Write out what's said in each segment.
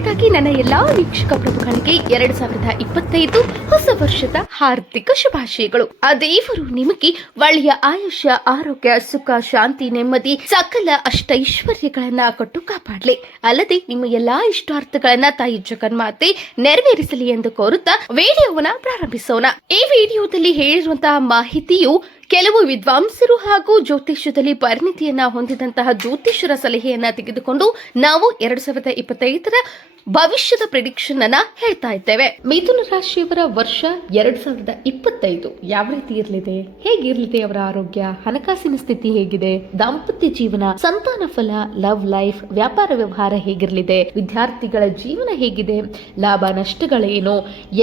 ಮೊದಲನೇದಾಗಿ ನನ್ನ ಎಲ್ಲಾ ವೀಕ್ಷಕ ಪ್ರಭುಗಳಿಗೆ 2025 ಹೊಸ ವರ್ಷದ ಹಾರ್ದಿಕ ಶುಭಾಶಯಗಳು. ಆ ದೇವರು ನಿಮಗೆ ಒಳ್ಳೆಯ ಆಯುಷ್ಯ, ಆರೋಗ್ಯ, ಸುಖ, ಶಾಂತಿ, ನೆಮ್ಮದಿ, ಸಕಲ ಅಷ್ಟೈಶ್ವರ್ಯಗಳನ್ನ ಕೊಟ್ಟು ಕಾಪಾಡಲಿ. ಅಲ್ಲದೆ ನಿಮ್ಮ ಎಲ್ಲಾ ಇಷ್ಟಾರ್ಥಗಳನ್ನ ತಾಯಿ ಜಗನ್ಮಾತೆ ನೆರವೇರಿಸಲಿ ಎಂದು ಕೋರುತ್ತಾ ವಿಡಿಯೋವನ್ನ ಪ್ರಾರಂಭಿಸೋಣ. ಈ ವಿಡಿಯೋದಲ್ಲಿ ಹೇಳಿರುವಂತಹ ಮಾಹಿತಿಯು ಕೆಲವು ವಿದ್ವಾಂಸರು ಹಾಗೂ ಜ್ಯೋತಿಷ್ಯದಲ್ಲಿ ಪರಿಣಿತಿಯನ್ನ ಹೊಂದಿದಂತಹ ಜ್ಯೋತಿಷ್ಯರ ಸಲಹೆಯನ್ನ ತೆಗೆದುಕೊಂಡು ನಾವು 2025 ಭವಿಷ್ಯದ ಪ್ರಿಡಿಕ್ಷನ್ ಅನ್ನ ಹೇಳ್ತಾ ಇದ್ದೇವೆ. ಮಿಥುನ ರಾಶಿಯವರ ವರ್ಷ 2025 ಯಾವ ರೀತಿ ಇರಲಿದೆ, ಹೇಗಿರಲಿದೆ, ಅವರ ಆರೋಗ್ಯ, ಹಣಕಾಸಿನ ಸ್ಥಿತಿ ಹೇಗಿದೆ, ದಾಂಪತ್ಯ ಜೀವನ, ಸಂತಾನ ಫಲ, ಲವ್ ಲೈಫ್, ವ್ಯಾಪಾರ ವ್ಯವಹಾರ ಹೇಗಿರಲಿದೆ, ವಿದ್ಯಾರ್ಥಿಗಳ ಜೀವನ ಹೇಗಿದೆ, ಲಾಭ ನಷ್ಟಗಳೇನು,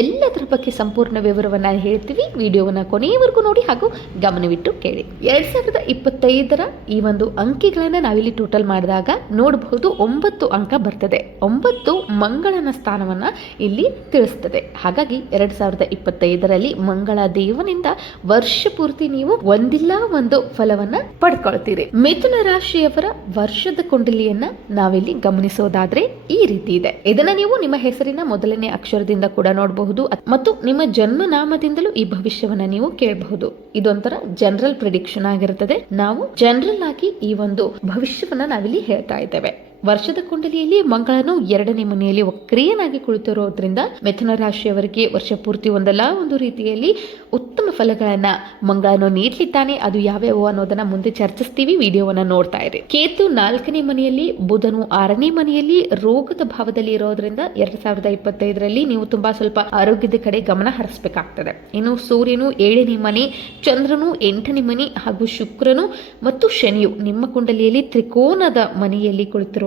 ಎಲ್ಲದರ ಬಗ್ಗೆ ಸಂಪೂರ್ಣ ವಿವರವನ್ನ ಹೇಳ್ತೀವಿ. ವಿಡಿಯೋವನ್ನ ಕೊನೆಯವರೆಗೂ ನೋಡಿ ಹಾಗೂ ಗಮನವಿಟ್ಟು ಕೇಳಿ. 2025 ಈ ಒಂದು ಅಂಕಿಗಳನ್ನ ನಾವಿಲ್ಲಿ ಟೋಟಲ್ ಮಾಡಿದಾಗ ನೋಡಬಹುದು 9 ಅಂಕ ಬರ್ತದೆ. 9 ಮಂಗಳನ ಸ್ಥಾನವನ್ನ ಇಲ್ಲಿ ತಿಳಿಸ್ತದೆ. ಹಾಗಾಗಿ 2025 ಮಂಗಳ ದೇವನಿಂದ ವರ್ಷ ಪೂರ್ತಿ ನೀವು ಒಂದಿಲ್ಲ ಒಂದು ಫಲವನ್ನ ಪಡ್ಕೊಳ್ತೀರಿ. ಮಿಥುನ ರಾಶಿಯವರ ವರ್ಷದ ಕುಂಡಲಿಯನ್ನ ನಾವಿಲ್ಲಿ ಗಮನಿಸೋದಾದ್ರೆ ಈ ರೀತಿ ಇದೆ. ಇದನ್ನ ನೀವು ನಿಮ್ಮ ಹೆಸರಿನ ಮೊದಲನೇ ಅಕ್ಷರದಿಂದ ಕೂಡ ನೋಡಬಹುದು ಮತ್ತು ನಿಮ್ಮ ಜನ್ಮನಾಮದಿಂದಲೂ ಈ ಭವಿಷ್ಯವನ್ನ ನೀವು ಕೇಳಬಹುದು. ಇದೊಂಥರ ಜನರಲ್ ಪ್ರಿಡಿಕ್ಷನ್ ಆಗಿರುತ್ತದೆ. ನಾವು ಜನರಲ್ ಆಗಿ ಈ ಒಂದು ಭವಿಷ್ಯವನ್ನ ನಾವಿಲ್ಲಿ ಹೇಳ್ತಾ ಇದ್ದೇವೆ. ವರ್ಷದ ಕುಂಡಲಿಯಲ್ಲಿ ಮಂಗಳನು 2ನೇ ಮನೆಯಲ್ಲಿ ವಕ್ರಿಯನಾಗಿ ಕುಳಿತಿರೋದ್ರಿಂದ ಮಿಥುನ ರಾಶಿಯವರಿಗೆ ವರ್ಷ ಪೂರ್ತಿ ಒಂದಲ್ಲ ಒಂದು ರೀತಿಯಲ್ಲಿ ಉತ್ತಮ ಫಲಗಳನ್ನ ಮಂಗಳನು ನೀಡಲಿದ್ದಾನೆ. ಅದು ಯಾವ್ಯಾವ ಅನ್ನೋದನ್ನ ಮುಂದೆ ಚರ್ಚಿಸ್ತೀವಿ. ವಿಡಿಯೋವನ್ನ ನೋಡ್ತಾ ಇರಿ. ಕೇತು 4ನೇ ಮನೆಯಲ್ಲಿ, ಬುಧನು 6ನೇ ಮನೆಯಲ್ಲಿ ರೋಗದ ಭಾವದಲ್ಲಿ ಇರೋದ್ರಿಂದ 2025 ನೀವು ತುಂಬಾ ಸ್ವಲ್ಪ ಆರೋಗ್ಯದ ಕಡೆ ಗಮನ ಹರಿಸಬೇಕಾಗ್ತದೆ. ಇನ್ನು ಸೂರ್ಯನು 7ನೇ ಮನೆ, ಚಂದ್ರನು 8ನೇ ಮನೆ ಹಾಗೂ ಶುಕ್ರನು ಮತ್ತು ಶನಿಯು ನಿಮ್ಮ ಕುಂಡಲಿಯಲ್ಲಿ ತ್ರಿಕೋನದ ಮನೆಯಲ್ಲಿ ಕುಳಿತಿರೋ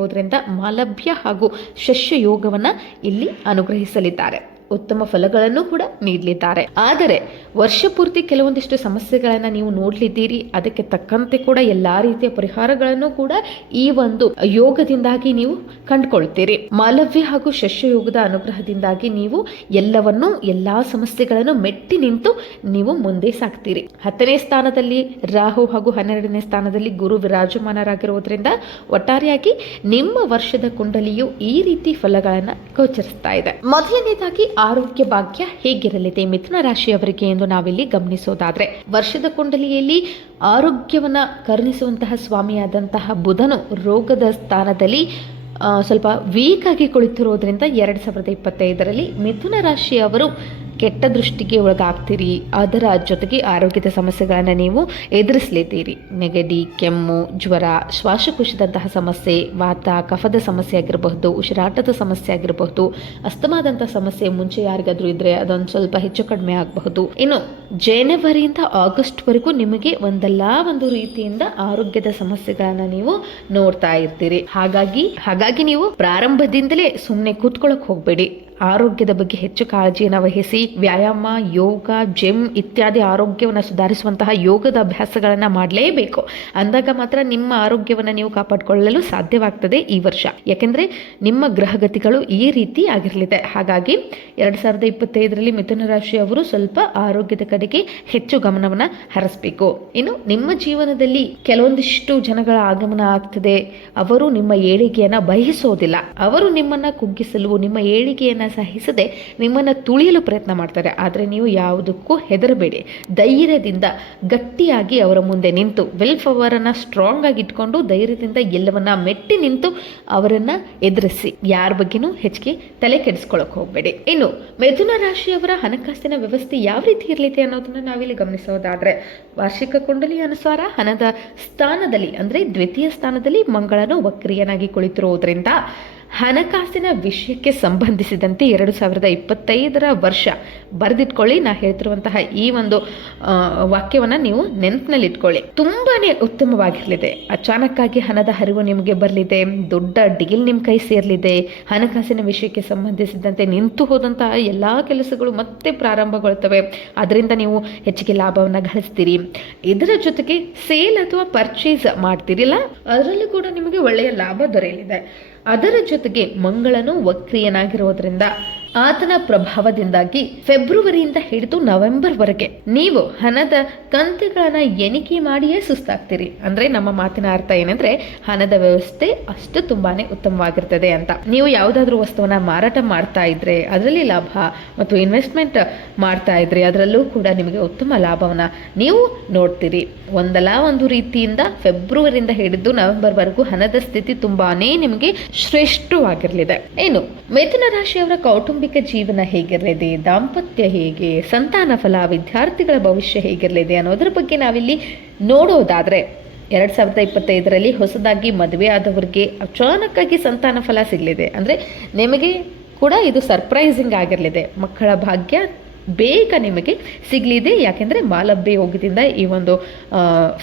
ಮಾಲಭ್ಯ ಹಾಗೂ ಶಸ್ಯ ಯೋಗವನ್ನ ಇಲ್ಲಿ ಅನುಗ್ರಹಿಸಲಿದ್ದಾರೆ. ಉತ್ತಮ ಫಲಗಳನ್ನು ಕೂಡ ನೀಡಲಿದ್ದಾರೆ. ಆದರೆ ವರ್ಷ ಪೂರ್ತಿ ಕೆಲವೊಂದಿಷ್ಟು ಸಮಸ್ಯೆಗಳನ್ನ ನೀವು ನೋಡ್ಲಿದ್ದೀರಿ. ಅದಕ್ಕೆ ತಕ್ಕಂತೆ ಕೂಡ ಎಲ್ಲಾ ರೀತಿಯ ಪರಿಹಾರಗಳನ್ನು ಕೂಡ ಈ ಒಂದು ಯೋಗದಿಂದಾಗಿ ನೀವು ಕಂಡುಕೊಳ್ತೀರಿ. ಮಾಲವ್ಯ ಹಾಗೂ ಶಸ್ಯ ಯೋಗದ ಅನುಗ್ರಹದಿಂದಾಗಿ ನೀವು ಎಲ್ಲಾ ಸಮಸ್ಯೆಗಳನ್ನು ಮೆಟ್ಟಿ ನಿಂತು ನೀವು ಮುಂದೆ ಸಾಕ್ತೀರಿ. 10ನೇ ಸ್ಥಾನದಲ್ಲಿ ರಾಹು ಹಾಗೂ 12ನೇ ಸ್ಥಾನದಲ್ಲಿ ಗುರು ವಿರಾಜಮಾನರಾಗಿರುವುದರಿಂದ ಒಟ್ಟಾರೆಯಾಗಿ ನಿಮ್ಮ ವರ್ಷದ ಕುಂಡಲಿಯು ಈ ರೀತಿ ಫಲಗಳನ್ನ ಗೋಚರಿಸ್ತಾ ಇದೆ. ಮೊದಲನೇದಾಗಿ ಆರೋಗ್ಯ ಭಾಗ್ಯ ಹೇಗಿರಲಿದೆ ಮಿಥುನ ರಾಶಿಯವರಿಗೆ ಎಂದು ನಾವಿಲ್ಲಿ ಗಮನಿಸೋದಾದ್ರೆ, ವರ್ಷದ ಕುಂಡಲಿಯಲ್ಲಿ ಆರೋಗ್ಯವನ್ನ ಕರುಣಿಸುವಂತಹ ಸ್ವಾಮಿಯಾದಂತಹ ಬುಧನು ರೋಗದ ಸ್ಥಾನದಲ್ಲಿ ಸ್ವಲ್ಪ ವೀಕ್ ಆಗಿ ಕುಳಿತಿರೋದ್ರಿಂದ 2025 ಮಿಥುನ ರಾಶಿಯವರು ಕೆಟ್ಟ ದೃಷ್ಟಿಗೆ ಒಳಗಾಗ್ತೀರಿ. ಅದರ ಜೊತೆಗೆ ಆರೋಗ್ಯದ ಸಮಸ್ಯೆಗಳನ್ನು ನೀವು ಎದುರಿಸಲಿದ್ದೀರಿ. ನೆಗಡಿ, ಕೆಮ್ಮು, ಜ್ವರ, ಶ್ವಾಸಕೋಶದಂತಹ ಸಮಸ್ಯೆ, ವಾತ ಕಫದ ಸಮಸ್ಯೆ ಆಗಿರಬಹುದು, ಉಸಿರಾಟದ ಸಮಸ್ಯೆ ಆಗಿರಬಹುದು, ಅಸ್ತಮಾದಂತಹ ಸಮಸ್ಯೆ ಮುಂಚೆ ಯಾರಿಗಾದ್ರೂ ಇದ್ರೆ ಅದೊಂದು ಸ್ವಲ್ಪ ಹೆಚ್ಚು ಕಡಿಮೆ ಆಗಬಹುದು. ಇನ್ನು ಜನವರಿಯಿಂದ ಆಗಸ್ಟ್ ವರೆಗೂ ನಿಮಗೆ ಒಂದಲ್ಲ ಒಂದು ರೀತಿಯಿಂದ ಆರೋಗ್ಯದ ಸಮಸ್ಯೆಗಳನ್ನ ನೀವು ನೋಡ್ತಾ ಇರ್ತೀರಿ. ಹಾಗಾಗಿ ನೀವು ಪ್ರಾರಂಭದಿಂದಲೇ ಸುಮ್ಮನೆ ಕೂತ್ಕೊಳ್ಳಕ್ ಹೋಗ್ಬೇಡಿ. ಆರೋಗ್ಯದ ಬಗ್ಗೆ ಹೆಚ್ಚು ಕಾಳಜಿಯನ್ನು ವಹಿಸಿ ವ್ಯಾಯಾಮ, ಯೋಗ, ಜಿಮ್ ಇತ್ಯಾದಿ ಆರೋಗ್ಯವನ್ನು ಸುಧಾರಿಸುವಂತಹ ಯೋಗದ ಅಭ್ಯಾಸಗಳನ್ನ ಮಾಡಲೇಬೇಕು. ಅಂದಾಗ ಮಾತ್ರ ನಿಮ್ಮ ಆರೋಗ್ಯವನ್ನು ನೀವು ಕಾಪಾಡಿಕೊಳ್ಳಲು ಸಾಧ್ಯವಾಗ್ತದೆ ಈ ವರ್ಷ. ಯಾಕೆಂದ್ರೆ ನಿಮ್ಮ ಗ್ರಹಗತಿಗಳು ಈ ರೀತಿ ಆಗಿರಲಿದೆ. ಹಾಗಾಗಿ 2025 ಮಿಥುನ ರಾಶಿಯವರು ಸ್ವಲ್ಪ ಆರೋಗ್ಯದ ಕಡೆಗೆ ಹೆಚ್ಚು ಗಮನವನ್ನ ಹರಿಸಬೇಕು. ಇನ್ನು ನಿಮ್ಮ ಜೀವನದಲ್ಲಿ ಕೆಲವೊಂದಿಷ್ಟು ಜನಗಳ ಆಗಮನ ಆಗ್ತದೆ. ಅವರು ನಿಮ್ಮ ಏಳಿಗೆಯನ್ನ ಬಯಸೋದಿಲ್ಲ. ಅವರು ನಿಮ್ಮನ್ನ ಕುಗ್ಗಿಸಲು, ನಿಮ್ಮ ಏಳಿಗೆಯನ್ನ ಸಹಿಸದೆ ನಿಮ್ಮನ್ನ ತುಳಿಯಲು ಪ್ರಯತ್ನ ಮಾಡ್ತಾರೆ. ಆದರೆ ನೀವು ಯಾವುದಕ್ಕೂ ಹೆದರಬೇಡಿ. ಧೈರ್ಯದಿಂದ ಗಟ್ಟಿಯಾಗಿ ಅವರ ಮುಂದೆ ನಿಂತು ವಿಲ್ ಪವರ್ ಅನ್ನ ಸ್ಟ್ರಾಂಗ್ ಆಗಿ ಇಟ್ಕೊಂಡು ಧೈರ್ಯದಿಂದ ಎಲ್ಲವನ್ನ ಮೆಟ್ಟಿ ನಿಂತು ಅವರನ್ನ ಎದುರಿಸಿ. ಯಾರ ಬಗ್ಗೆನೂ ಹೆಚ್ಚಿಗೆ ತಲೆ ಕೆಡಿಸ್ಕೊಳಕ್ ಹೋಗ್ಬೇಡಿ. ಇನ್ನು ಮಿಥುನ ರಾಶಿಯವರ ಹಣಕಾಸಿನ ವ್ಯವಸ್ಥೆ ಯಾವ ರೀತಿ ಇರಲಿದೆ ಅನ್ನೋದನ್ನ ನಾವಿಲ್ಲಿ ಗಮನಿಸೋದಾದ್ರೆ, ವಾರ್ಷಿಕ ಕುಂಡಲಿ ಅನುಸಾರ ಹಣದ ಸ್ಥಾನದಲ್ಲಿ ಅಂದ್ರೆ ದ್ವಿತೀಯ ಸ್ಥಾನದಲ್ಲಿ ಮಂಗಳನು ವಕ್ರಿಯನಾಗಿ ಕುಳಿತಿರುವುದರಿಂದ ಹಣಕಾಸಿನ ವಿಷಯಕ್ಕೆ ಸಂಬಂಧಿಸಿದಂತೆ 2025 ವರ್ಷ ಬರೆದಿಟ್ಕೊಳ್ಳಿ. ನಾ ಹೇಳ್ತಿರುವಂತಹ ಈ ಒಂದು ವಾಕ್ಯವನ್ನ ನೀವು ನೆನಪಿನಲ್ಲಿ ಇಟ್ಕೊಳ್ಳಿ. ತುಂಬಾನೇ ಉತ್ತಮವಾಗಿರಲಿದೆ. ಅಚಾನಕ್ಕಾಗಿ ಹಣದ ಹರಿವು ನಿಮಗೆ ಬರಲಿದೆ. ದೊಡ್ಡ ಡೀಲ್ ನಿಮ್ಮ ಕೈ ಸೇರಲಿದೆ. ಹಣಕಾಸಿನ ವಿಷಯಕ್ಕೆ ಸಂಬಂಧಿಸಿದಂತೆ ನಿಂತು ಹೋದಂತಹ ಎಲ್ಲಾ ಕೆಲಸಗಳು ಮತ್ತೆ ಪ್ರಾರಂಭಗೊಳ್ತವೆ. ಅದರಿಂದ ನೀವು ಹೆಚ್ಚಿಗೆ ಲಾಭವನ್ನ ಗಳಿಸ್ತೀರಿ. ಇದರ ಜೊತೆಗೆ ಸೇಲ್ ಅಥವಾ ಪರ್ಚೇಸ್ ಮಾಡ್ತೀರಿಲ್ಲ, ಅದರಲ್ಲಿ ಕೂಡ ನಿಮಗೆ ಒಳ್ಳೆಯ ಲಾಭ ದೊರೆಯಲಿದೆ. ಅದರ ಜೊತೆಗೆ ಮಂಗಳನು ವಕ್ರಿಯನಾಗಿರೋದ್ರಿಂದ ಆತನ ಪ್ರಭಾವದಿಂದಾಗಿ ಫೆಬ್ರವರಿಯಿಂದ ಹಿಡಿದು ನವೆಂಬರ್ ವರೆಗೆ ನೀವು ಹಣದ ಕಂತುಗಳನ್ನ ಎಣಿಕೆ ಮಾಡಿಯೇ ಸುಸ್ತಾಗ್ತೀರಿ. ಅಂದ್ರೆ ನಮ್ಮ ಮಾತಿನ ಅರ್ಥ ಏನಂದ್ರೆ ಹಣದ ವ್ಯವಸ್ಥೆ ಅಷ್ಟು ತುಂಬಾನೇ ಉತ್ತಮವಾಗಿರ್ತದೆ ಅಂತ. ನೀವು ಯಾವುದಾದ್ರೂ ವಸ್ತುವನ್ನ ಮಾರಾಟ ಮಾಡ್ತಾ ಇದ್ರೆ ಅದರಲ್ಲಿ ಲಾಭ ಮತ್ತು ಇನ್ವೆಸ್ಟ್ಮೆಂಟ್ ಮಾಡ್ತಾ ಇದ್ರೆ ಅದರಲ್ಲೂ ಕೂಡ ನಿಮಗೆ ಉತ್ತಮ ಲಾಭವನ್ನ ನೀವು ನೋಡ್ತೀರಿ. ಒಂದಲ್ಲ ಒಂದು ರೀತಿಯಿಂದ ಫೆಬ್ರವರಿಯಿಂದ ಹಿಡಿದು ನವೆಂಬರ್ ವರೆಗೂ ಹಣದ ಸ್ಥಿತಿ ತುಂಬಾನೇ ನಿಮಗೆ ಶ್ರೇಷ್ಠವಾಗಿರಲಿದೆ. ಏನು ಮಿಥುನ ರಾಶಿಯವರ ಕೌಟುಂಬಿಕ ಜೀವನ ಹೇಗಿರಲಿದೆ, ದಾಂಪತ್ಯ ಹೇಗೆ, ಸಂತಾನ ಫಲ, ವಿದ್ಯಾರ್ಥಿಗಳ ಭವಿಷ್ಯ ಹೇಗಿರಲಿದೆ ಅನ್ನೋದ್ರ ಬಗ್ಗೆ ನಾವಿಲ್ಲಿ ನೋಡೋದಾದ್ರೆ 2025ರಲ್ಲಿ ಹೊಸದಾಗಿ ಮದುವೆ ಆದವರಿಗೆ ಅಚಾನಕ್ಕಾಗಿ ಸಂತಾನ ಫಲ ಸಿಗಲಿದೆ. ಅಂದರೆ ನಿಮಗೆ ಕೂಡ ಇದು ಸರ್ಪ್ರೈಸಿಂಗ್ ಆಗಿರಲಿದೆ. ಮಕ್ಕಳ ಭಾಗ್ಯ ಬೇಗ ನಿಮಗೆ ಸಿಗಲಿದೆ. ಯಾಕೆಂದರೆ ಮಾಲಭ್ಯ ಯೋಗದಿಂದ ಈ ಒಂದು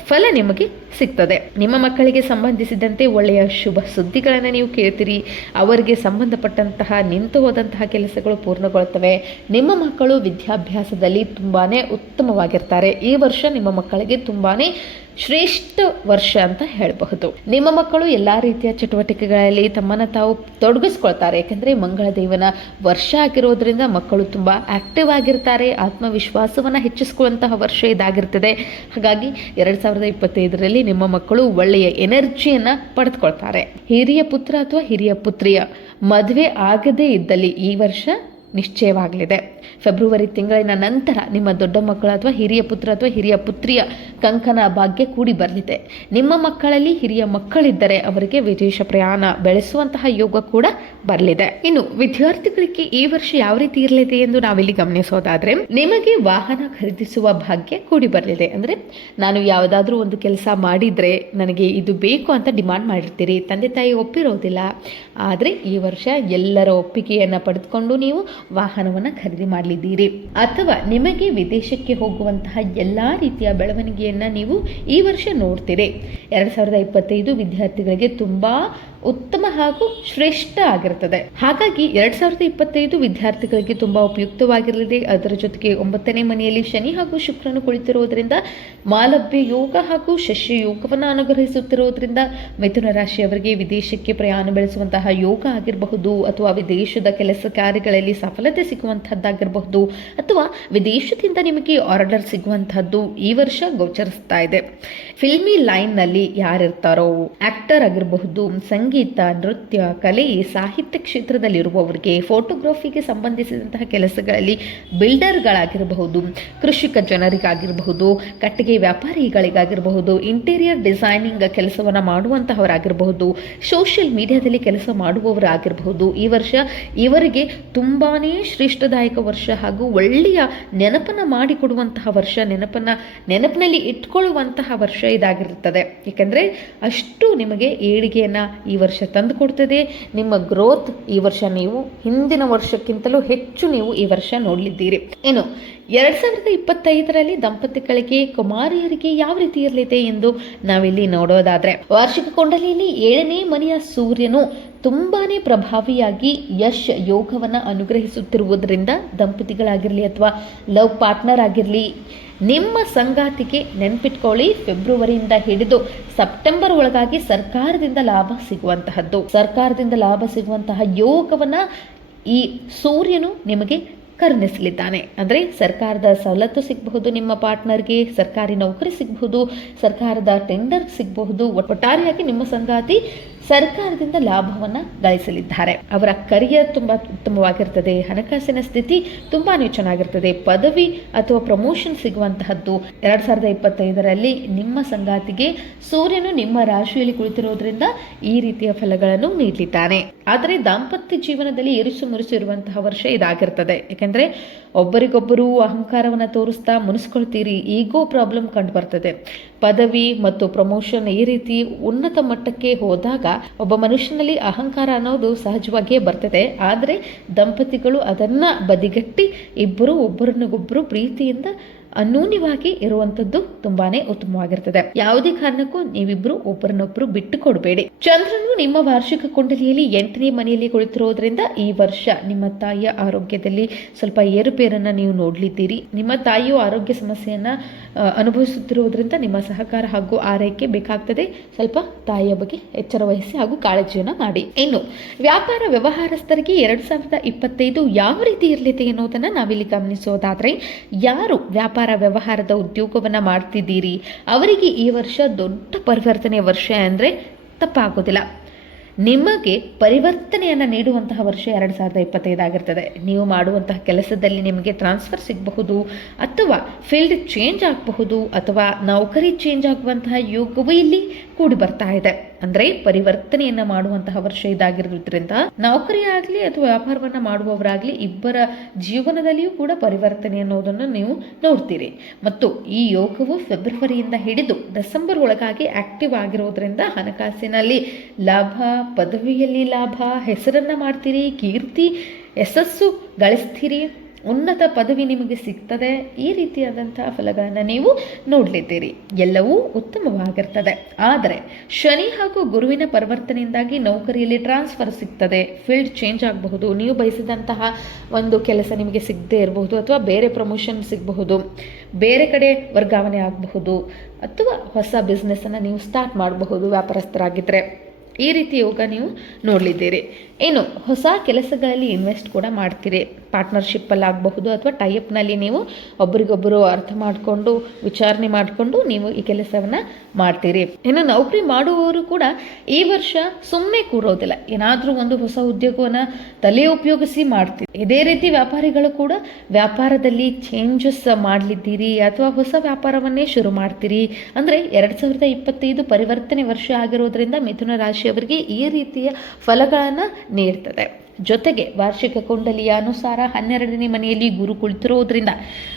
ಫಲ ನಿಮಗೆ ಸಿಗ್ತದೆ. ನಿಮ್ಮ ಮಕ್ಕಳಿಗೆ ಸಂಬಂಧಿಸಿದಂತೆ ಒಳ್ಳೆಯ ಶುಭ ಸುದ್ದಿಗಳನ್ನು ನೀವು ಕೇಳ್ತೀರಿ. ಅವರಿಗೆ ಸಂಬಂಧಪಟ್ಟಂತಹ ನಿಂತು ಹೋದಂತಹ ಕೆಲಸಗಳು ಪೂರ್ಣಗೊಳ್ತವೆ. ನಿಮ್ಮ ಮಕ್ಕಳು ವಿದ್ಯಾಭ್ಯಾಸದಲ್ಲಿ ತುಂಬಾ ಉತ್ತಮವಾಗಿರ್ತಾರೆ. ಈ ವರ್ಷ ನಿಮ್ಮ ಮಕ್ಕಳಿಗೆ ತುಂಬಾ ಶ್ರೇಷ್ಠ ವರ್ಷ ಅಂತ ಹೇಳಬಹುದು. ನಿಮ್ಮ ಮಕ್ಕಳು ಎಲ್ಲ ರೀತಿಯ ಚಟುವಟಿಕೆಗಳಲ್ಲಿ ತಮ್ಮನ್ನು ತಾವು ತೊಡಗಿಸ್ಕೊಳ್ತಾರೆ. ಯಾಕೆಂದರೆ ಮಂಗಳ ದೇವನ ವರ್ಷ ಆಗಿರೋದ್ರಿಂದ ಮಕ್ಕಳು ತುಂಬ ಆಕ್ಟಿವ್ ಆಗಿರ್ತಾರೆ. ಆತ್ಮವಿಶ್ವಾಸವನ್ನು ಹೆಚ್ಚಿಸ್ಕೊಳ್ಳುವಂತಹ ವರ್ಷ ಇದಾಗಿರ್ತದೆ. ಹಾಗಾಗಿ 2025ರಲ್ಲಿ ನಿಮ್ಮ ಮಕ್ಕಳು ಒಳ್ಳೆಯ ಎನರ್ಜಿಯನ್ನು ಪಡೆದುಕೊಳ್ತಾರೆ. ಹಿರಿಯ ಪುತ್ರ ಅಥವಾ ಹಿರಿಯ ಪುತ್ರಿಯ ಮದುವೆ ಆಗದೇ ಇದ್ದಲ್ಲಿ ಈ ವರ್ಷ ನಿಶ್ಚಯವಾಗಲಿದೆ. ಫೆಬ್ರವರಿ ತಿಂಗಳಿನ ನಂತರ ನಿಮ್ಮ ದೊಡ್ಡ ಮಕ್ಕಳು ಅಥವಾ ಹಿರಿಯ ಪುತ್ರ ಅಥವಾ ಹಿರಿಯ ಪುತ್ರಿಯ ಕಂಕಣ ಭಾಗ್ಯ ಕೂಡಿ ಬರಲಿದೆ. ನಿಮ್ಮ ಮಕ್ಕಳಲ್ಲಿ ಹಿರಿಯ ಮಕ್ಕಳಿದ್ದರೆ ಅವರಿಗೆ ವಿದೇಶ ಪ್ರಯಾಣ ಬೆಳೆಸುವಂತಹ ಯೋಗ ಕೂಡ ಬರಲಿದೆ. ಇನ್ನು ವಿದ್ಯಾರ್ಥಿಗಳಿಗೆ ಈ ವರ್ಷ ಯಾವ ರೀತಿ ಇರಲಿದೆ ಎಂದು ನಾವಿಲ್ಲಿ ಗಮನಿಸೋದಾದ್ರೆ ನಿಮಗೆ ವಾಹನ ಖರೀದಿಸುವ ಭಾಗ್ಯ ಕೂಡಿ ಬರಲಿದೆ. ಅಂದ್ರೆ ನಾನು ಯಾವುದಾದ್ರೂ ಒಂದು ಕೆಲಸ ಮಾಡಿದ್ರೆ ನನಗೆ ಇದು ಬೇಕು ಅಂತ ಡಿಮಾಂಡ್ ಮಾಡಿರ್ತೀರಿ, ತಂದೆ ತಾಯಿ ಒಪ್ಪಿರೋದಿಲ್ಲ. ಆದರೆ ಈ ವರ್ಷ ಎಲ್ಲರ ಒಪ್ಪಿಗೆಯನ್ನು ಪಡೆದುಕೊಂಡು ನೀವು ವಾಹನವನ್ನು ಖರೀದಿ ಮಾಡಲಿದ್ದೀರಿ. ಅಥವಾ ನಿಮಗೆ ವಿದೇಶಕ್ಕೆ ಹೋಗುವಂತಹ ಎಲ್ಲಾ ರೀತಿಯ ಬೆಳವಣಿಗೆಯನ್ನ ನೀವು ಈ ವರ್ಷ ನೋಡ್ತೀರಿ. 2025 ವಿದ್ಯಾರ್ಥಿಗಳಿಗೆ ತುಂಬಾ ಉತ್ತಮ ಹಾಗೂ ಶ್ರೇಷ್ಠ ಆಗಿರುತ್ತದೆ. ಹಾಗಾಗಿ 2025 ವಿದ್ಯಾರ್ಥಿಗಳಿಗೆ ತುಂಬಾ ಉಪಯುಕ್ತವಾಗಿರಲಿದೆ. ಅದರ ಜೊತೆಗೆ 9ನೇ ಮನೆಯಲ್ಲಿ ಶನಿ ಹಾಗೂ ಶುಕ್ರನು ಕುಳಿತಿರುವುದರಿಂದ ಮಾಲಭ್ಯ ಯೋಗ ಹಾಗೂ ಶಸ್ಯ ಯೋಗವನ್ನು ಅನುಗ್ರಹಿಸುತ್ತಿರುವುದರಿಂದ ಮಿಥುನ ರಾಶಿಯವರಿಗೆ ವಿದೇಶಕ್ಕೆ ಪ್ರಯಾಣ ಬೆಳೆಸುವಂತಹ ಯೋಗ ಆಗಿರಬಹುದು, ಅಥವಾ ವಿದೇಶದ ಕೆಲಸ ಕಾರ್ಯಗಳಲ್ಲಿ ಸಫಲತೆ ಸಿಗುವಂತಹದ್ದಾಗಿರಬಹುದು, ಅಥವಾ ವಿದೇಶದಿಂದ ನಿಮಗೆ ಆರ್ಡರ್ ಸಿಗುವಂತಹದ್ದು ಈ ವರ್ಷ ಗೋಚರಿಸ್ತಾ ಇದೆ. ಫಿಲ್ಮಿ ಲೈನ್ ನಲ್ಲಿ ಯಾರಿರ್ತಾರೋ, ಆಕ್ಟರ್ ಆಗಿರಬಹುದು, ಸಂಗೀತ, ನೃತ್ಯ, ಕಲೆ, ಸಾಹಿತ್ಯ ಕ್ಷೇತ್ರದಲ್ಲಿರುವವರಿಗೆ, ಫೋಟೋಗ್ರಫಿಗೆ ಸಂಬಂಧಿಸಿದಂತಹ ಕೆಲಸಗಳಲ್ಲಿ ಬಿಲ್ಡರ್ಗಳಾಗಿರಬಹುದು, ಕೃಷಿಕ ಜನರಿಗಾಗಿರಬಹುದು, ಕಟ್ಟಿಗೆ ವ್ಯಾಪಾರಿಗಳಿಗಾಗಿರಬಹುದು, ಇಂಟೀರಿಯರ್ ಡಿಸೈನಿಂಗ್ ಕೆಲಸವನ್ನು ಮಾಡುವಂತಹವರಾಗಿರಬಹುದು, ಸೋಷಿಯಲ್ ಮೀಡಿಯಾದಲ್ಲಿ ಕೆಲಸ ಮಾಡುವವರಾಗಿರಬಹುದು, ಈ ವರ್ಷ ಇವರಿಗೆ ತುಂಬಾನೇ ಶ್ರೇಷ್ಠದಾಯಕ ವರ್ಷ ಹಾಗೂ ಒಳ್ಳೆಯ ನೆನಪನ್ನ ಮಾಡಿಕೊಡುವಂತಹ ವರ್ಷ, ನೆನಪಿನಲ್ಲಿ ಇಟ್ಕೊಳ್ಳುವಂತಹ ವರ್ಷ ಇದಾಗಿರುತ್ತದೆ. ಏಕೆಂದರೆ ಅಷ್ಟು ನಿಮಗೆ ಏಳಿಗೆಯನ್ನ ಈ ವರ್ಷ ತಂದು ಕೊಡ್ತದೆ. ನಿಮ್ಮ ಗ್ರೋತ್ ಈ ವರ್ಷ ನೀವು ಹಿಂದಿನ ವರ್ಷಕ್ಕಿಂತಲೂ ಹೆಚ್ಚು ನೀವು ಈ ವರ್ಷ ನೋಡಲಿದ್ದೀರಿ. ಇನ್ನು 2025ರಲ್ಲಿ ದಂಪತಿಗಳಿಗೆ, ಕುಮಾರಿಯರಿಗೆ ಯಾವ ರೀತಿ ಇರಲಿದೆ ಎಂದು ನಾವಿಲ್ಲಿ ನೋಡೋದಾದ್ರೆ ವಾರ್ಷಿಕ ಕುಂಡಲಿಯಲ್ಲಿ 7ನೇ ಮನೆಯ ಸೂರ್ಯನು ತುಂಬಾನೇ ಪ್ರಭಾವಿಯಾಗಿ ಯಶ್ ಯೋಗವನ್ನು ಅನುಗ್ರಹಿಸುತ್ತಿರುವುದರಿಂದ ದಂಪತಿಗಳಾಗಿರಲಿ ಅಥವಾ ಲವ್ ಪಾರ್ಟ್ನರ್ ಆಗಿರಲಿ, ನಿಮ್ಮ ಸಂಗಾತಿಗೆ ನೆನ್ಪಿಟ್ಕೊಳ್ಳಿ, ಫೆಬ್ರವರಿಯಿಂದ ಹಿಡಿದು ಸೆಪ್ಟೆಂಬರ್ ಒಳಗಾಗಿ ಸರ್ಕಾರದಿಂದ ಲಾಭ ಸಿಗುವಂತಹ ಯೋಗವನ್ನ ಈ ಸೂರ್ಯನು ನಿಮಗೆ ಕರುಣಿಸಲಿದ್ದಾನೆ. ಅಂದರೆ ಸರ್ಕಾರದ ಸವಲತ್ತು ಸಿಗಬಹುದು, ನಿಮ್ಮ ಪಾರ್ಟ್ನರ್ಗೆ ಸರ್ಕಾರಿ ನೌಕರಿ ಸಿಗಬಹುದು, ಸರ್ಕಾರದ ಟೆಂಡರ್ ಸಿಗಬಹುದು. ಒಟ್ಟಾರೆಯಾಗಿ ನಿಮ್ಮ ಸಂಗಾತಿ ಸರ್ಕಾರದಿಂದ ಲಾಭವನ್ನು ಗಳಿಸಲಿದ್ದಾರೆ. ಅವರ ಕರಿಯರ್ ತುಂಬ ಉತ್ತಮವಾಗಿರ್ತದೆ. ಹಣಕಾಸಿನ ಸ್ಥಿತಿ ತುಂಬಾನೇ ಚೆನ್ನಾಗಿರ್ತದೆ. ಪದವಿ ಅಥವಾ ಪ್ರಮೋಷನ್ ಸಿಗುವಂತಹದ್ದು 2025ರಲ್ಲಿ ನಿಮ್ಮ ಸಂಗಾತಿಗೆ ಸೂರ್ಯನು ನಿಮ್ಮ ರಾಶಿಯಲ್ಲಿ ಕುಳಿತಿರೋದ್ರಿಂದ ಈ ರೀತಿಯ ಫಲಗಳನ್ನು ನೀಡಲಿದ್ದಾನೆ. ಆದರೆ ದಾಂಪತ್ಯ ಜೀವನದಲ್ಲಿ ಇರಿಸು ಮುರಿಸು ಇರುವಂತಹ ವರ್ಷ ಇದಾಗಿರ್ತದೆ. ಯಾಕೆಂದ್ರೆ ಒಬ್ಬರಿಗೊಬ್ಬರು ಅಹಂಕಾರವನ್ನು ತೋರಿಸ್ತಾ ಮುನಿಸ್ಕೊಳ್ತೀರಿ, ಈಗೋ ಪ್ರಾಬ್ಲಮ್ ಕಂಡು ಬರ್ತದೆ. ಪದವಿ ಮತ್ತು ಪ್ರಮೋಷನ್ ಈ ರೀತಿ ಉನ್ನತ ಮಟ್ಟಕ್ಕೆ ಹೋದಾಗ ಒಬ್ಬ ಮನುಷ್ಯನಲ್ಲಿ ಅಹಂಕಾರ ಅನ್ನೋದು ಸಹಜವಾಗಿಯೇ ಬರ್ತದೆ. ಆದರೆ ದಂಪತಿಗಳು ಅದನ್ನ ಬದಿಗಟ್ಟಿ ಇಬ್ಬರು ಒಬ್ಬರನ್ನೊಬ್ಬರು ಪ್ರೀತಿಯಿಂದ ಅನ್ಯೂನ್ಯವಾಗಿ ಇರುವಂತದ್ದು ತುಂಬಾನೇ ಉತ್ತಮವಾಗಿರ್ತದೆ. ಯಾವುದೇ ಕಾರಣಕ್ಕೂ ನೀವಿಬ್ರು ಒಬ್ಬರನ್ನೊಬ್ಬರು ಬಿಟ್ಟು ಕೊಡಬೇಡಿ. ಚಂದ್ರನು ನಿಮ್ಮ ವಾರ್ಷಿಕ ಕುಂಡಲಿಯಲ್ಲಿ 8ನೇ ಮನೆಯಲ್ಲಿ ಕುಳಿತಿರೋದ್ರಿಂದ ಈ ವರ್ಷ ನಿಮ್ಮ ತಾಯಿಯ ಆರೋಗ್ಯದಲ್ಲಿ ಸ್ವಲ್ಪ ಏರುಪೇರನ್ನ ನೀವು ನೋಡ್ಲಿದ್ದೀರಿ. ನಿಮ್ಮ ತಾಯಿಯು ಆರೋಗ್ಯ ಸಮಸ್ಯೆಯನ್ನ ಅನುಭವಿಸುತ್ತಿರುವುದರಿಂದ ನಿಮ್ಮ ಸಹಕಾರ ಹಾಗೂ ಆರೈಕೆ ಬೇಕಾಗ್ತದೆ. ಸ್ವಲ್ಪ ತಾಯಿಯ ಬಗ್ಗೆ ಎಚ್ಚರ ವಹಿಸಿ ಹಾಗೂ ಕಾಳಜಿಯನ್ನು ಮಾಡಿ. ಇನ್ನು ವ್ಯಾಪಾರ ವ್ಯವಹಾರಸ್ಥರಿಗೆ 2025 ಯಾವ ರೀತಿ ಇರಲಿದೆ ಎನ್ನುವುದನ್ನು ನಾವಿಲ್ಲಿ ಗಮನಿಸೋದಾದ್ರೆ, ಯಾರು ವ್ಯಾಪಾರ ವ್ಯವಹಾರದ ಉದ್ಯೋಗವನ್ನು ಮಾಡ್ತಿದ್ದೀರಿ ಅವರಿಗೆ ಈ ವರ್ಷ ದೊಡ್ಡ ಪರಿವರ್ತನೆಯ ವರ್ಷ ಅಂದರೆ ತಪ್ಪಾಗೋದಿಲ್ಲ. ನಿಮಗೆ ಪರಿವರ್ತನೆಯನ್ನು ನೀಡುವಂತಹ ವರ್ಷ 2025 ಆಗಿರ್ತದೆ. ನೀವು ಮಾಡುವಂತಹ ಕೆಲಸದಲ್ಲಿ ನಿಮಗೆ ಟ್ರಾನ್ಸ್ಫರ್ ಸಿಗಬಹುದು, ಅಥವಾ ಫೀಲ್ಡ್ ಚೇಂಜ್ ಆಗಬಹುದು, ಅಥವಾ ನೌಕರಿ ಚೇಂಜ್ ಆಗುವಂತಹ ಯೋಗವೂ ಇಲ್ಲಿ ಕೂಡಿ ಬರ್ತಾ ಇದೆ. ಅಂದರೆ ಪರಿವರ್ತನೆಯನ್ನು ಮಾಡುವಂತಹ ವರ್ಷ ಇದಾಗಿರೋದ್ರಿಂದ ನೌಕರಿ ಆಗಲಿ ಅಥವಾ ವ್ಯಾಪಾರವನ್ನು ಮಾಡುವವರಾಗಲಿ ಇಬ್ಬರ ಜೀವನದಲ್ಲಿಯೂ ಕೂಡ ಪರಿವರ್ತನೆ ಅನ್ನೋದನ್ನು ನೀವು ನೋಡ್ತೀರಿ. ಮತ್ತು ಈ ಯೋಗವು ಫೆಬ್ರವರಿಯಿಂದ ಹಿಡಿದು ಡಿಸೆಂಬರ್ ಒಳಗಾಗಿ ಆಕ್ಟಿವ್ ಆಗಿರೋದ್ರಿಂದ ಹಣಕಾಸಿನಲ್ಲಿ ಲಾಭ, ಪದವಿಯಲ್ಲಿ ಲಾಭ, ಹೆಸರನ್ನು ಮಾಡ್ತೀರಿ, ಕೀರ್ತಿ ಯಶಸ್ಸು ಗಳಿಸ್ತೀರಿ, ಉನ್ನತ ಪದವಿ ನಿಮಗೆ ಸಿಗ್ತದೆ. ಈ ರೀತಿಯಾದಂತಹ ಫಲಗಳನ್ನು ನೀವು ನೋಡಲಿದ್ದೀರಿ. ಎಲ್ಲವೂ ಉತ್ತಮವಾಗಿರ್ತದೆ. ಆದರೆ ಶನಿ ಹಾಗೂ ಗುರುವಿನ ಪರಿವರ್ತನೆಯಿಂದಾಗಿ ನೌಕರಿಯಲ್ಲಿ ಟ್ರಾನ್ಸ್ಫರ್ ಸಿಗ್ತದೆ, ಫೀಲ್ಡ್ ಚೇಂಜ್ ಆಗಬಹುದು, ನೀವು ಬಯಸಿದಂತಹ ಒಂದು ಕೆಲಸ ನಿಮಗೆ ಸಿಗದೇ ಇರಬಹುದು, ಅಥವಾ ಬೇರೆ ಪ್ರಮೋಷನ್ ಸಿಗಬಹುದು, ಬೇರೆ ಕಡೆ ವರ್ಗಾವಣೆ ಆಗಬಹುದು, ಅಥವಾ ಹೊಸ ಬಿಸ್ನೆಸ್ಸನ್ನು ನೀವು ಸ್ಟಾರ್ಟ್ ಮಾಡಬಹುದು ವ್ಯಾಪಾರಸ್ಥರಾಗಿದ್ದರೆ. ಈ ರೀತಿ ಯೋಗ ನೀವು ನೋಡಲಿದ್ದೀರಿ. ಇನ್ನು ಹೊಸ ಕೆಲಸಗಳಲ್ಲಿ ಇನ್ವೆಸ್ಟ್ ಕೂಡ ಮಾಡ್ತೀರಿ. ಪಾರ್ಟ್ನರ್ಶಿಪ್ಪಲ್ಲಿ ಆಗಬಹುದು ಅಥವಾ ಟೈಅಪ್ನಲ್ಲಿ ನೀವು ಒಬ್ರಿಗೊಬ್ಬರು ಅರ್ಥ ಮಾಡಿಕೊಂಡು ವಿಚಾರಣೆ ಮಾಡಿಕೊಂಡು ನೀವು ಈ ಕೆಲಸವನ್ನು ಮಾಡ್ತೀರಿ. ಇನ್ನು ನೌಕರಿ ಮಾಡುವವರು ಕೂಡ ಈ ವರ್ಷ ಸುಮ್ಮನೆ ಕೂರೋದಿಲ್ಲ, ಏನಾದರೂ ಒಂದು ಹೊಸ ಉದ್ಯೋಗವನ್ನು ತಲೆ ಉಪಯೋಗಿಸಿ ಮಾಡ್ತೀರಿ. ಇದೇ ರೀತಿ ವ್ಯಾಪಾರಿಗಳು ಕೂಡ ವ್ಯಾಪಾರದಲ್ಲಿ ಚೇಂಜಸ್ ಮಾಡಲಿದ್ದೀರಿ ಅಥವಾ ಹೊಸ ವ್ಯಾಪಾರವನ್ನೇ ಶುರು ಮಾಡ್ತೀರಿ. ಅಂದರೆ 2025 ಪರಿವರ್ತನೆ ವರ್ಷ ಆಗಿರೋದ್ರಿಂದ ಮಿಥುನ ರಾಶಿಯವರಿಗೆ ಈ ರೀತಿಯ ಫಲಗಳನ್ನು ನೀಡ್ತದೆ. ಜೊತೆಗೆ ವಾರ್ಷಿಕ ಕುಂಡಲಿಯ ಅನುಸಾರ 12ನೇ ಮನೆಯಲ್ಲಿ ಗುರು ಕುಳಿತಿರೋದ್ರಿಂದ,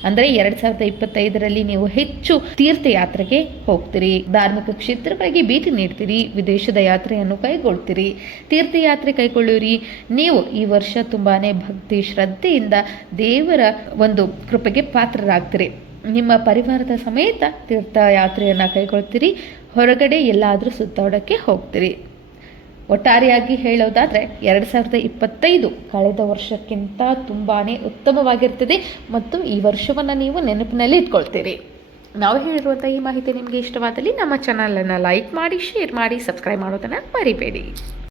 ಅಂದರೆ 2025ರಲ್ಲಿ ನೀವು ಹೆಚ್ಚು ತೀರ್ಥಯಾತ್ರೆಗೆ ಹೋಗ್ತೀರಿ, ಧಾರ್ಮಿಕ ಕ್ಷೇತ್ರಗಳಿಗೆ ಭೇಟಿ ನೀಡ್ತೀರಿ, ವಿದೇಶದ ಯಾತ್ರೆಯನ್ನು ಕೈಗೊಳ್ತೀರಿ. ತೀರ್ಥಯಾತ್ರೆ ಕೈಗೊಳ್ಳಿರಿ. ನೀವು ಈ ವರ್ಷ ತುಂಬಾನೇ ಭಕ್ತಿ ಶ್ರದ್ಧೆಯಿಂದ ದೇವರ ಒಂದು ಕೃಪೆಗೆ ಪಾತ್ರರಾಗ್ತೀರಿ. ನಿಮ್ಮ ಪರಿವಾರದ ಸಮೇತ ತೀರ್ಥಯಾತ್ರೆಯನ್ನು ಕೈಗೊಳ್ತೀರಿ. ಹೊರಗಡೆ ಎಲ್ಲಾದರೂ ಸುತ್ತಾಡೋಕ್ಕೆ ಹೋಗ್ತೀರಿ. ಒಟ್ಟಾರೆಯಾಗಿ ಹೇಳೋದಾದರೆ 2025 ಕಳೆದ ವರ್ಷಕ್ಕಿಂತ ತುಂಬಾ ಉತ್ತಮವಾಗಿರ್ತದೆ ಮತ್ತು ಈ ವರ್ಷವನ್ನು ನೀವು ನೆನಪಿನಲ್ಲಿ ಇಟ್ಕೊಳ್ತೀರಿ. ನಾವು ಹೇಳಿರುವಂಥ ಈ ಮಾಹಿತಿ ನಿಮಗೆ ಇಷ್ಟವಾದಲ್ಲಿ ನಮ್ಮ ಚಾನಲನ್ನು ಲೈಕ್ ಮಾಡಿ, ಶೇರ್ ಮಾಡಿ, ಸಬ್ಸ್ಕ್ರೈಬ್ ಮಾಡೋದನ್ನು ಮರಿಬೇಡಿ.